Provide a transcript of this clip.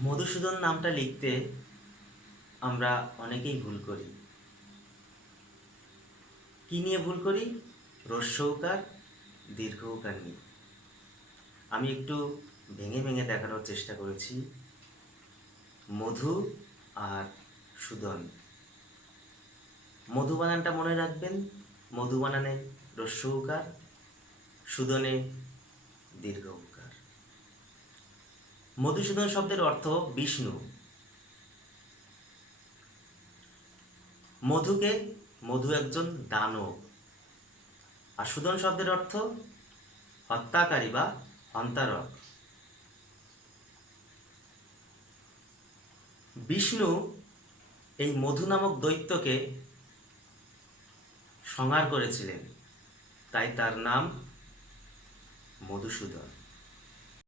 মধুসূদন নামটা লিখতে আমরা অনেকেই ভুল করি। কি নিয়ে ভুল করি? রস্যৌকার দীর্ঘৌকার নিয়ে। আমি একটু ভেঙে ভেঙে দেখানোর চেষ্টা করেছি। মধু আর সুদন। মধু বানানটা মনে রাখবেন। মধু বানানে রস্যৌকার সুদনে দীর্ঘৌকার মধুসূদন শব্দের অর্থ বিষ্ণু। মধুকে মধু একজন দানব। আর সুদন শব্দের অর্থ হত্যাকারী বা হন্তারক। বিষ্ণু এই মধু নামক দৈত্যকে সংহার করেছিলেন। তাই তার নাম মধুসূদন।